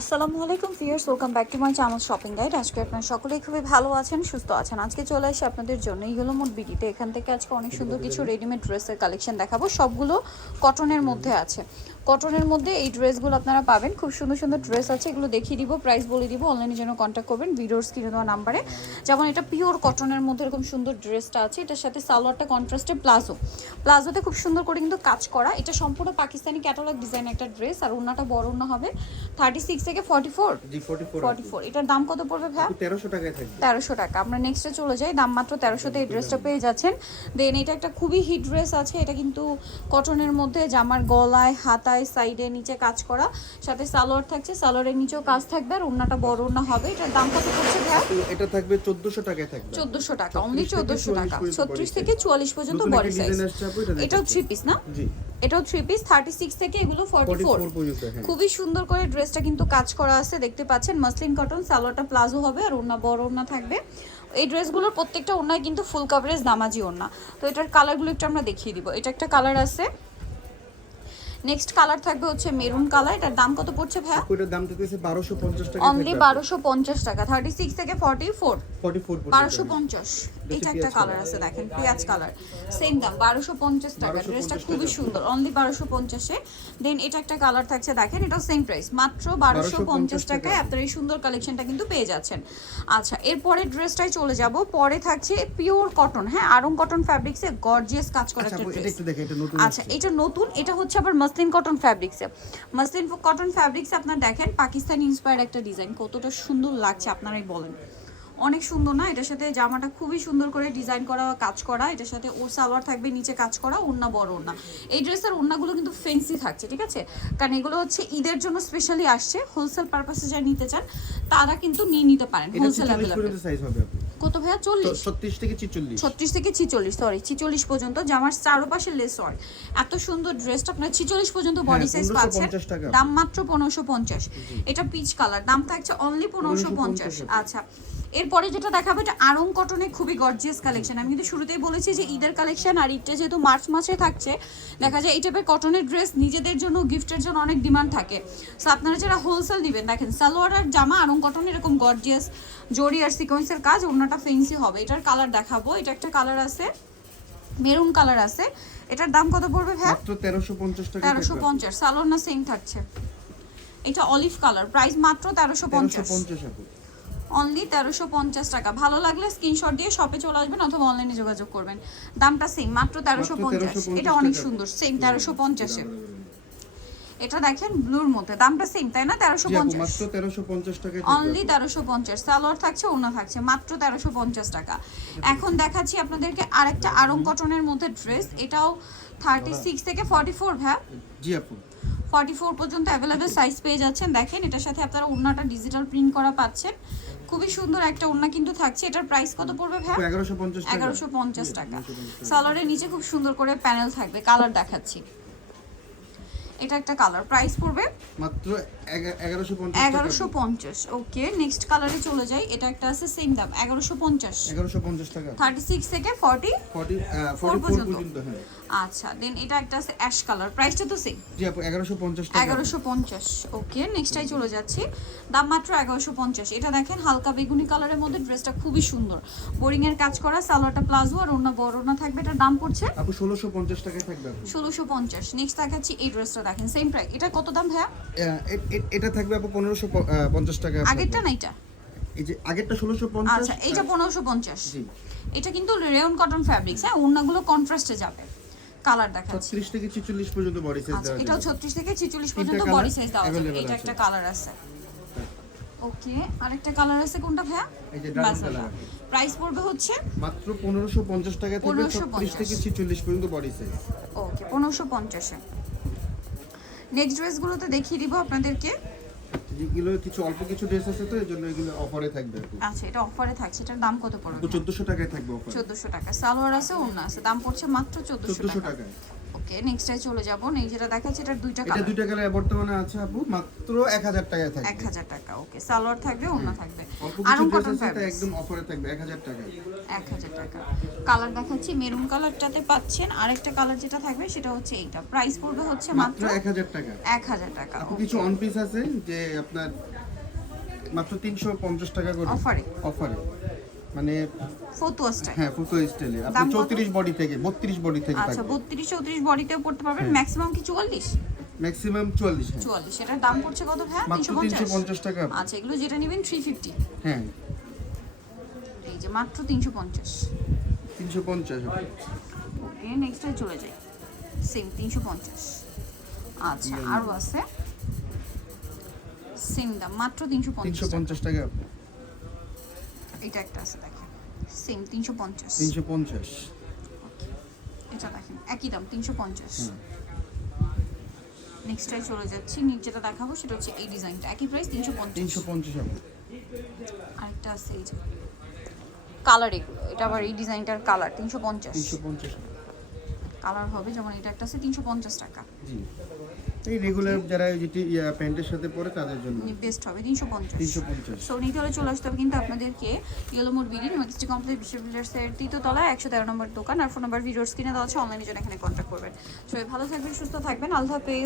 আসসালামু আলাইকুম viewers, welcome back to my channel shopping guide. আজকে আপনারা সকলেই খুবই ভালো আছেন, সুস্থ আছেন। আজকে চলে আসি আপনাদের জন্য ইয়েলো মোড বিডিতে। এখান থেকে আজকে অনেক সুন্দর কিছু রেডিমেড ড্রেসের কালেকশন দেখাবো। সবগুলো কটনের মধ্যে আছে। কটনের মধ্যে এই ড্রেসগুলো আপনারা পাবেন। খুব সুন্দর সুন্দর ড্রেস আছে, এগুলো দেখিয়ে দিব, প্রাইস বলে দিব। অনলাইনের জন্য কন্ট্যাক্ট করবেন ভিডিওর স্ক্রিনে দেওয়া নাম্বারে। যেমন এটা পিওর কটনের মধ্যে এরকম সুন্দর ড্রেসটা আছে। এটার সাথে সালোয়ারটা কন্ট্রাস্টে প্লাজোতে খুব সুন্দর করে কিন্তু কাজ করা। এটা সম্পূর্ণ পাকিস্তানি ক্যাটালগ ডিজাইন একটা ড্রেস। আর ওন্নাটা বড় ওন্না হবে 36 থেকে 44। জি 44। এটার দাম কত পড়বে ভাই? 1300 টাকায় থাকবে। 1300 টাকা। আমরা নেক্সটে চলে যাই। দাম মাত্র 1300 তে এই ড্রেসটা পেয়ে যাচ্ছেন। দেন এটা একটা খুবই হিট ড্রেস আছে। এটা কিন্তু কটনের মধ্যে, জামার গলায়, হাতায়, সাইডে, নিচে কাজ করা, সাথে সালোয়ার থাকছে, সালোয়ারের নিচেও কাজ থাকবে। আর ওন্নাটা বড় ওন্না হবে। এটার দাম কত পড়ছে ভাই? এটা থাকবে 1400 টাকায় থাকবে। 1400 টাকা, অনলি 1400 টাকা। 36 থেকে 44 পর্যন্ত বডি সাইজ। এটাও 3 পিস না? জি, এটাও 3 পিস। 36 থেকে এগুলো 44 পর্যন্ত। হ্যাঁ, খুবই সুন্দর করে ড্রেসটা কিন্তু কাজ করা আছে, দেখতে পাচ্ছেন। মাসলিন কটন, সালোয়ারটা প্লাজো হবে আর ওড়না বড় ওড়না থাকবে। এই ড্রেসগুলোর প্রত্যেকটা ওড়নায় কিন্তু ফুল কভারেজ নামাজি ওড়না। তো এটার কালারগুলো একটু আমরা দেখিয়ে দিব। এটা একটা কালার আছে। নেক্সট কালার থাকবে হচ্ছে মেরুন কালার। এটার দাম কত পড়ছে ভাইয়া? এটার দাম দিতেছে 1250 টাকা। অনলি 1250 টাকা। 36 থেকে 44 44 1250। এটা একটা কালার আছে, দেখেন, পেঁয়াজ কালার। সেম দাম 1250 টাকা। ড্রেসটা খুবই সুন্দর, অনলি 1250 এ। দেন এটা একটা কালার থাকছে, দেখেন, এটাও সেম প্রাইস, মাত্র 1250 টাকায় আপনারা এই সুন্দর কালেকশনটা কিন্তু পেয়ে যাচ্ছেন। আচ্ছা, এরপরে ড্রেসটাই চলে যাব। পরে থাকছে পিওর কটন, হ্যাঁ, আরং কটন ফ্যাব্রিক্সে গর্জিয়াস কাজ করা একটা ড্রেস। আচ্ছা, এটা নতুন। এটা হচ্ছে আবার মাসলিন কটন ফ্যাব্রিক্সে। মাসলিন কটন ফ্যাব্রিক্সে আপনারা দেখেন পাকিস্তানি ইন্সপায়ার্ড একটা ডিজাইন, কতটা সুন্দর লাগছে আপনারাই বলেন। অনেক সুন্দর না? এটার সাথে জামাটা খুবই সুন্দর করে ডিজাইন করা, কাজ করা। এটার সাথে ওর সালোয়ার থাকবে, নিচে কাজ করা, ওড়না বড় ওড়না। এই ড্রেসের ওড়নাগুলো কিন্তু ফেন্সি থাকছে, ঠিক আছে? কারণ এগুলো হচ্ছে ঈদের জন্য স্পেশালি আসছে। হোলসেল পারপাসে যারা নিতে চান তারা কিন্তু নিয়ে নিতে পারেন। Wholesale available. সাইজ হবে কত ভাইয়া? 40? 36 থেকে 46। 36 থেকে 46, সরি 46 পর্যন্ত। জামার চারপাশে লেস ওয়ার্ক। এত সুন্দর ড্রেসটা আপনারা 46 পর্যন্ত বডি সাইজ পাচ্ছেন। দাম মাত্র 1550। এটা পিচ কালার, দাম থাকছে অনলি 1550। আচ্ছা, এরপরে যেটা দেখাবো এটা আরং কটনে খুবই গর্জিয়াস কালেকশন। আমি কিন্তু শুরুতেই বলেছি যে ঈদের কালেকশন, আর ঈদটা যেহেতু মার্চ মাসে থাকছে, দেখা যায় এই টাইপের কটনের ড্রেস নিজেদের জন্য, গিফটের জন্য অনেক ডিমান্ড থাকে। সো আপনারা যারা হোলসেল নেবেন, দেখেন সালোয়ার আর জামা আরং কটন এরকম গর্জিয়াস জরি আর সিকোয়েন্সের কাজ, ওড়নাটা ফেন্সি হবে। এটার কালার দেখাবো। এটা একটা কালার আছে, মেরুন কালার আছে। এটার দাম কত পড়বে ভাই? মাত্র 1350 টাকা। 1350। সালোয়ার না সেম থাকছে। এটা অলিভ কালার, প্রাইস মাত্র 1350। অনলি 1350 টাকা। ভালো লাগলে স্ক্রিনশট দিয়ে শপে চলে আসবেন অথবা অনলাইনে যোগাযোগ করবেন। দামটা সেম, মাত্র 1350। এটা অনেক সুন্দর, সেম 1350 এ। এটা দেখেন ব্লুর মধ্যে, দামটা সেম তাই না? 1350, মাত্র 1350 টাকা। অনলি 1350। সালোয়ার থাকছে, ওড়না থাকছে, মাত্র 1350 টাকা। এখন দেখাচ্ছি আপনাদেরকে আরেকটা আরং কটনের মধ্যে ড্রেস। এটাও 36 থেকে 44 ভাই। জি আপু, 44 পর্যন্ত অ্যাভেলেবেল সাইজ পেয়ে যাচ্ছেন। দেখেন, এটার সাথে আপনারা ওড়নাটা ডিজিটাল প্রিন্ট করা পাচ্ছেন। খুবই সুন্দর একটা ওড়না কিন্তু থাকছে। এটার প্রাইস কত পড়বে ভাই? 1150 টাকা। সালোয়ারের নিচে খুব সুন্দর করে প্যানেল থাকবে। কালার দেখাচ্ছি। এটা একটা কালার, প্রাইস পড়বে মাত্র 1150। 1150। ওকে, নেক্সট কালারে চলে যাই। এটা একটা আছে সেম দাম 1150 টাকা। 36 থেকে 44 পর্যন্ত। হ্যাঁ। আচ্ছা, দেন এটা একটা আছে অ্যাশ কালার, প্রাইসটা তো সেম। জি আপু, 1150 টাকা। 1150। ওকে, নেক্সটটাই চলে যাচ্ছি। দাম মাত্র 1150। এটা দেখেন হালকা বেগুনি কালারের মধ্যে, ড্রেসটা খুবই সুন্দর। বোরিং এর কাজ করা, সালোয়ারটা প্লাজো আর ওড়না বড় ওড়না থাকবে। এটার দাম পড়ছে আপু 1650 টাকায় থাকবে। 1650। নেক্সট দেখাচ্ছি এই ড্রেসটা, দেখেন সেম প্রাইস। এটা কত দাম ভাইয়া? এটা থাকবে আপু 1550 টাকা। আগেরটা না এটা? এই যে আগেরটা 1650। আচ্ছা, এইটা 1550। জি, এটা কিন্তু রেয়ন কটন ফ্যাব্রিক্স, হ্যাঁ, ওড়নাগুলো কন্ট্রাস্টে যাবে। কালার দেখাচ্ছি। 36 থেকে 46 পর্যন্ত বডি সাইজ আচ্ছা, দেওয়া এটাও যাবে। 36 থেকে 46 পর্যন্ত বডি সাইজ দেওয়া যাবে। এটা একটা কালার আছে। ওকে, আরেকটা কালার আছে, কোনটা ভাইয়া? এই যে ডাবল কালার। প্রাইস পড়বে হচ্ছে মাত্র 1550 টাকা থেকে 36 থেকে 46 পর্যন্ত বডি সাইজ। ওকে, 1550 এ। নেক্সট ড্রেসগুলোতে দেখিয়ে দিব আপনাদেরকে। যেগুলো কিছু অল্প কিছু ড্রেস আছে, তো এজন্য এগুলো অফারে থাকবে। আচ্ছা, এটা অফারে থাকছে। এটার দাম কত পড়বে? 1400 টাকায় থাকবে অফার। 1400 টাকা। সালোয়ার আছে, ওড়না আছে, দাম পড়ছে মাত্র 1400 টাকা। ওকে নেক্সটে চলে যাব। নেই যেটা দেখাচ্ছি এটার দুইটা এটা কালার। দুইটা কালার বর্তমানে আছে আপু, মাত্র 1000 টাকায় থাকবে। 1000 টাকা। ওকে সালোয়ার থাকবে, ওড়না থাকবে। অল্প আরং কিছু ড্রেস কটন আছে এটা ফ্যাব্রিক্স একদম অফারে থাকবে 1000 টাকায়। 1000 টাকা। কালার দেখাচ্ছি মেরুন কালারটাতে পাচ্ছেন, আরেকটা কালার যেটা থাকবে সেটা হচ্ছে এইটা। প্রাইস পড়বে হচ্ছে মাত্র মাত্র 1000 টাকা। 1000 টাকা। আপু কিছু অন পিস আছে যে আপনার মাত্র 350 টাকা করে অফারে অফারে, মানে ফতুয়া স্টাইল। হ্যাঁ ফুটো স্টাইলে আপনি দাম কত? 34 বডি থেকে 32 বডি থেকে আচ্ছা থাকবে। 32 34 বডিতেও পড়তে পারবেন, হ্যাঁ। ম্যাক্সিমাম কি 44? ম্যাক্সিমাম 44। হ্যাঁ 44। এটার দাম পড়ছে কত ভাইয়া? মাত্র 350 টাকা। আচ্ছা এগুলো যেটা নেবেন 350। হ্যাঁ এই যে মাত্র 350। 350 ওকে নেক্সটে চলে যাই। সেম 350। আচ্ছা আরো আছে সেম দাম মাত্র 350 টাকা। 350 টাকা। এটা একটা আছে দেখেন সেম 350। 350। ওকে এটা দেখেন একই দাম 350। নেক্সটে চলে যাচ্ছি। নিচেটা দেখাবো সেটা হচ্ছে এই ডিজাইনটা, একই প্রাইস 350। 350 আপু। আরেকটা আছে এই যে কালার, এগুলো এটা আবার এই ডিজাইনটার কালার 350। 350 কালার হবে যেমন এটা একটা আছে 350 টাকা। জি। এই রেগুলার যারা যেটি প্যান্টের সাথে পরে তাদের জন্য বেস্ট হবে 350। 350। সো নিতে হলে চলে আসতে হবে কিন্তু আপনাদেরকে ইয়েলো মোড বিডি মেক্সিটি কমপ্লেক্স বিশ্ববিদ্যালয়ের 3য় তলায় 113 নম্বর দোকান। আর ফোন নাম্বার ভিডিওর স্ক্রিনে দেওয়া আছে, অনলাইনে জন্য এখানে কন্ট্যাক্ট করবেন। সবাই ভালো থাকবেন, সুস্থ থাকবেন, আল্লাহ হাফেজ।